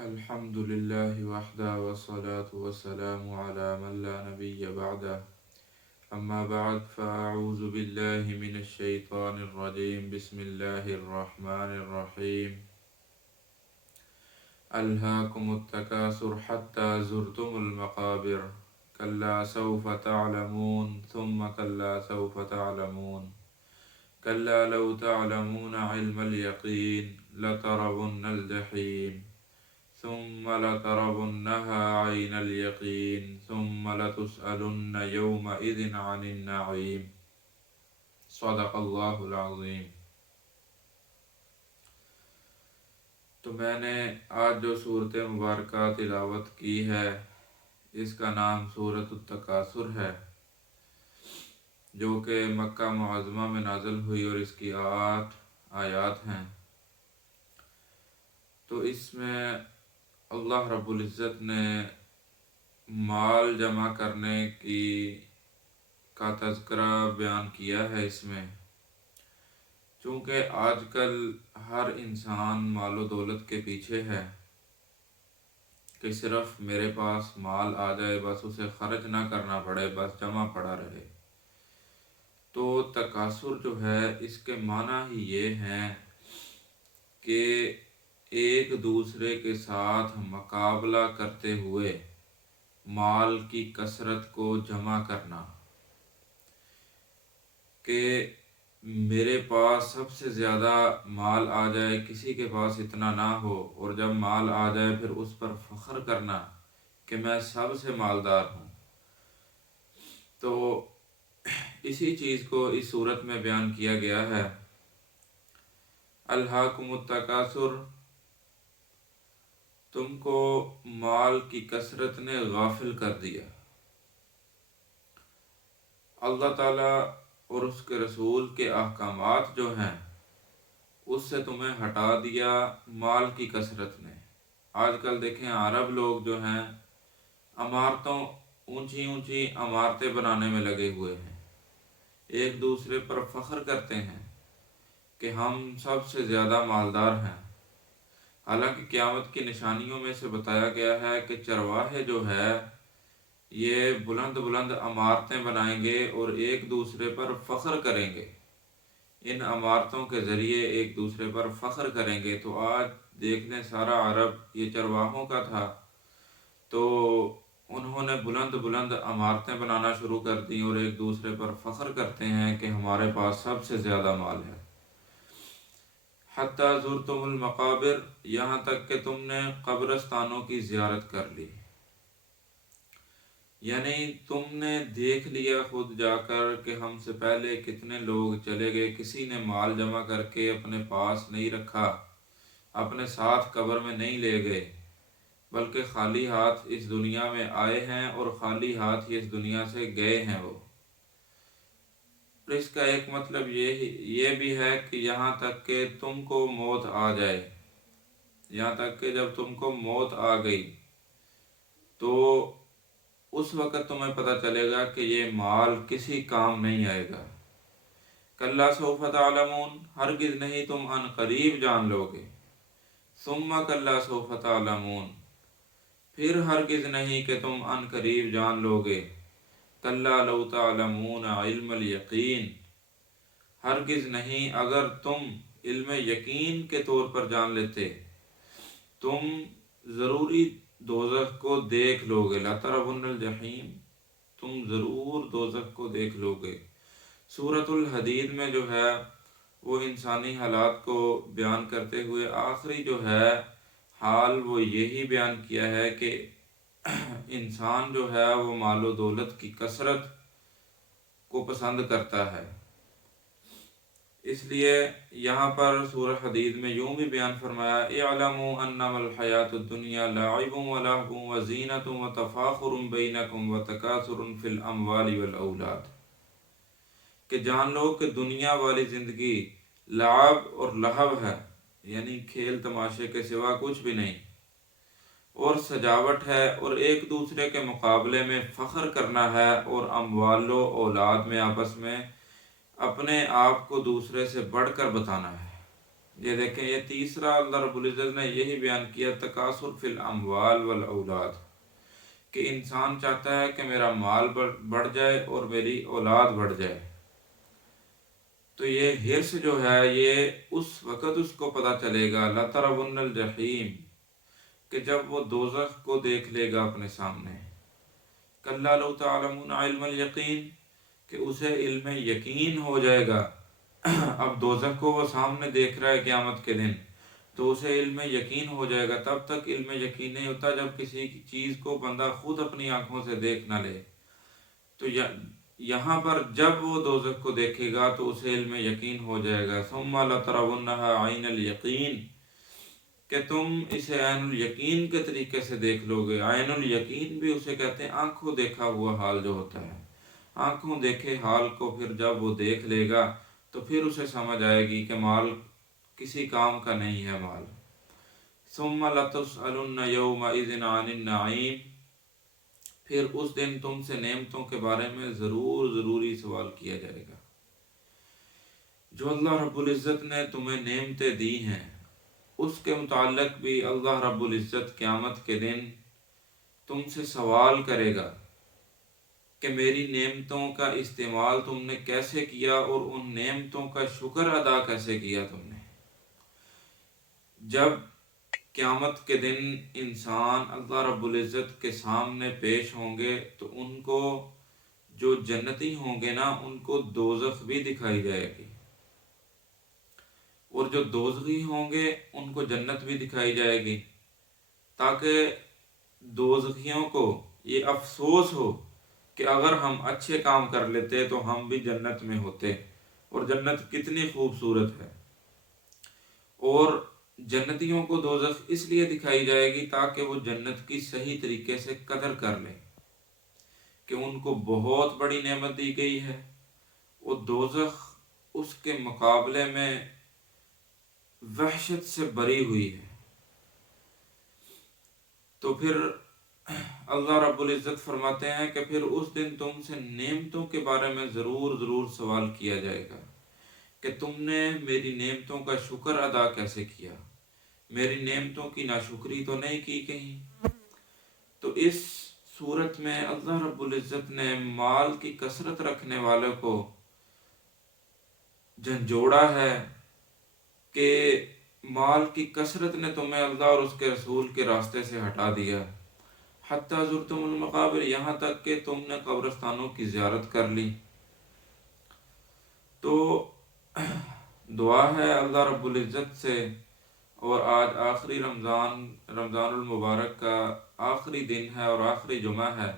الحمد لله وحده والصلاة والسلام على من لا نبي بعده أما بعد فأعوذ بالله من الشيطان الرجيم بسم الله الرحمن الرحيم ألهاكم التكاثر حتى زرتم المقابر كلا سوف تعلمون ثم كلا سوف تعلمون كلا لو تعلمون علم اليقين لترون الجحيم ثم لترونها عين اليقين ثم لتسألن يومئذ عن النعيم صدق اللہ العظیم۔ تو میں نے آج جو صورت مبارکہ تلاوت کی ہے اس کا نام سورۃ التکاثر ہے، جو کہ مکہ معظمہ میں نازل ہوئی اور اس کی 8 آیات ہیں۔ تو اس میں اللہ رب العزت نے مال جمع کرنے کا تذکرہ بیان کیا ہے اس میں، چونکہ آج کل ہر انسان مال و دولت کے پیچھے ہے کہ صرف میرے پاس مال آ جائے، بس اسے خرچ نہ کرنا پڑے، بس جمع پڑا رہے۔ تو تکاثر جو ہے اس کے معنی ہی یہ ہیں کہ ایک دوسرے کے ساتھ مقابلہ کرتے ہوئے مال کی کثرت کو جمع کرنا، کہ میرے پاس سب سے زیادہ مال آ جائے، کسی کے پاس اتنا نہ ہو، اور جب مال آ جائے پھر اس پر فخر کرنا کہ میں سب سے مالدار ہوں۔ تو اسی چیز کو اس صورت میں بیان کیا گیا ہے۔ الہاکم التکاثر، تم کو مال کی کثرت نے غافل کر دیا۔ اللہ تعالیٰ اور اس کے رسول کے احکامات جو ہیں اس سے تمہیں ہٹا دیا مال کی کثرت نے۔ آج کل دیکھیں عرب لوگ جو ہیں اونچی اونچی عمارتیں بنانے میں لگے ہوئے ہیں، ایک دوسرے پر فخر کرتے ہیں کہ ہم سب سے زیادہ مالدار ہیں۔ حالانکہ قیامت کی نشانیوں میں سے بتایا گیا ہے کہ چرواہے جو ہے یہ بلند بلند عمارتیں بنائیں گے اور ایک دوسرے پر فخر کریں گے، ان عمارتوں کے ذریعے ایک دوسرے پر فخر کریں گے۔ تو آج دیکھ لیں سارا عرب یہ چرواہوں کا تھا، تو انہوں نے بلند بلند عمارتیں بنانا شروع کر دیں اور ایک دوسرے پر فخر کرتے ہیں کہ ہمارے پاس سب سے زیادہ مال ہے۔ حتیٰ زرتم المقابر، یہاں تک کہ تم نے قبرستانوں کی زیارت کر لی، یعنی تم نے دیکھ لیا خود جا کر کہ ہم سے پہلے کتنے لوگ چلے گئے، کسی نے مال جمع کر کے اپنے پاس نہیں رکھا، اپنے ساتھ قبر میں نہیں لے گئے، بلکہ خالی ہاتھ اس دنیا میں آئے ہیں اور خالی ہاتھ ہی اس دنیا سے گئے ہیں وہ۔ اور اس کا ایک مطلب یہ بھی ہے کہ یہاں تک کہ تم کو موت آ جائے، یہاں تک کہ جب تم کو موت آ گئی تو اس وقت تمہیں پتہ چلے گا کہ یہ مال کسی کام نہیں آئے گا۔ کلا سوف تعلمون، ہرگز نہیں تم ان قریب جان لو گے۔ ثم کلا سوف تعلمون، پھر ہرگز نہیں کہ تم ان قریب جان لو گے۔ کلا لو تعلمون علم الیقین، ہرگز نہیں اگر تم علم یقین کے طور پر جان لیتے تم ضروری دوزخ کو دیکھ لو گے۔ لترون الجحیم، تم ضرور دوزخ کو دیکھ لو گے۔ سورۃ الحدید میں جو ہے وہ انسانی حالات کو بیان کرتے ہوئے آخری جو ہے حال وہ یہی بیان کیا ہے کہ انسان جو ہے وہ مال و دولت کی کثرت کو پسند کرتا ہے۔ اس لیے یہاں پر سورہ حدید میں یوں بھی بیان فرمایا، اعلموا انما الحیاۃ الدنیا لعب ولہو وزینۃ وتفاخر بینکم وتکاثر فی الاموال والاولاد، کہ جان لو کہ دنیا والی زندگی لعب اور لہو ہے، یعنی کھیل تماشے کے سوا کچھ بھی نہیں، اور سجاوٹ ہے، اور ایک دوسرے کے مقابلے میں فخر کرنا ہے، اور اموال و اولاد میں آپس میں اپنے آپ کو دوسرے سے بڑھ کر بتانا ہے۔ یہ دیکھیں، یہ تیسرا اللہ رب العزت نے یہی بیان کیا، تکاثر فی الاموال والاولاد، کہ انسان چاہتا ہے کہ میرا مال بڑھ جائے اور میری اولاد بڑھ جائے۔ تو یہ حرص جو ہے یہ اس وقت اس کو پتہ چلے گا، لَتَرَوُنَّ الْجَحِيمَ، کہ جب وہ دوزخ کو دیکھ لے گا اپنے سامنے، کَلَّا لَوْ تَعْلَمُونَ عِلْمَ الْيَقِينِ، کہ اسے علم یقین ہو جائے گا۔ اب دوزخ کو وہ سامنے دیکھ رہا ہے قیامت کے دن، تو اسے علم یقین ہو جائے گا۔ تب تک علم یقین نہیں ہوتا جب کسی چیز کو بندہ خود اپنی آنکھوں سے دیکھ نہ لے۔ تو یہاں پر جب وہ دوزخ کو دیکھے گا تو اسے علم یقین ہو جائے گا۔ ثم لترونها عین الیقین، کہ تم اسے عین الیقین کے طریقے سے دیکھ لو گے۔ عین الیقین بھی اسے کہتے ہیں آنکھوں دیکھا ہوا حال جو ہوتا ہے، آنکھوں دیکھے حال کو پھر جب وہ دیکھ لے گا تو پھر اسے سمجھ آئے گی کہ مال کسی کام کا نہیں ہے مال۔ ثم لتسألن یومئذ عن النعیم، پھر اس دن تم سے نعمتوں کے بارے میں ضروری سوال کیا جائے گا۔ جو اللہ رب العزت نے تمہیں نعمتیں دی ہیں اس کے متعلق بھی اللہ رب العزت قیامت کے دن تم سے سوال کرے گا کہ میری نعمتوں کا استعمال تم نے کیسے کیا اور ان نعمتوں کا شکر ادا کیسے کیا تم نے۔ جب قیامت کے دن انسان اللہ رب العزت کے سامنے پیش ہوں گے تو ان کو جو جنتی ہوں گے نا ان کو دوزخ بھی دکھائی جائے گی، اور جو دوزخی ہوں گے ان کو جنت بھی دکھائی جائے گی، تاکہ دوزخیوں کو یہ افسوس ہو کہ اگر ہم اچھے کام کر لیتے تو ہم بھی جنت میں ہوتے، اور جنت کتنی خوبصورت ہے۔ اور جنتیوں کو دوزخ اس لیے دکھائی جائے گی تاکہ وہ جنت کی صحیح طریقے سے قدر کر لیں کہ ان کو بہت بڑی نعمت دی گئی ہے، اور دوزخ اس کے مقابلے میں وحشت سے بری ہوئی ہے۔ تو پھر اللہ رب العزت فرماتے ہیں کہ پھر اس دن تم سے نعمتوں کے بارے میں ضرور سوال کیا جائے گا کہ تم نے میری نعمتوں کا شکر ادا کیسے کیا، میری نعمتوں کی ناشکری تو نہیں کی کہیں۔ تو اس صورت میں اللہ رب العزت نے مال کی کثرت رکھنے والوں کو جھنجھوڑا ہے کہ مال کی کثرت نے تمہیں اللہ اور اس کے رسول کے راستے سے ہٹا دیا، حتیٰ زرتم المقابر، یہاں تک کہ تم نے قبرستانوں کی زیارت کر لی۔ تو دعا ہے اللہ رب العزت سے، اور آج آخری رمضان المبارک کا آخری دن ہے اور آخری جمعہ ہے،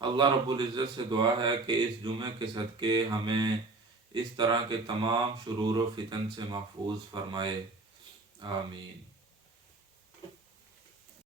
اللہ رب العزت سے دعا ہے کہ اس جمعے کے صدقے ہمیں اس طرح کے تمام شرور و فتن سے محفوظ فرمائے، آمین۔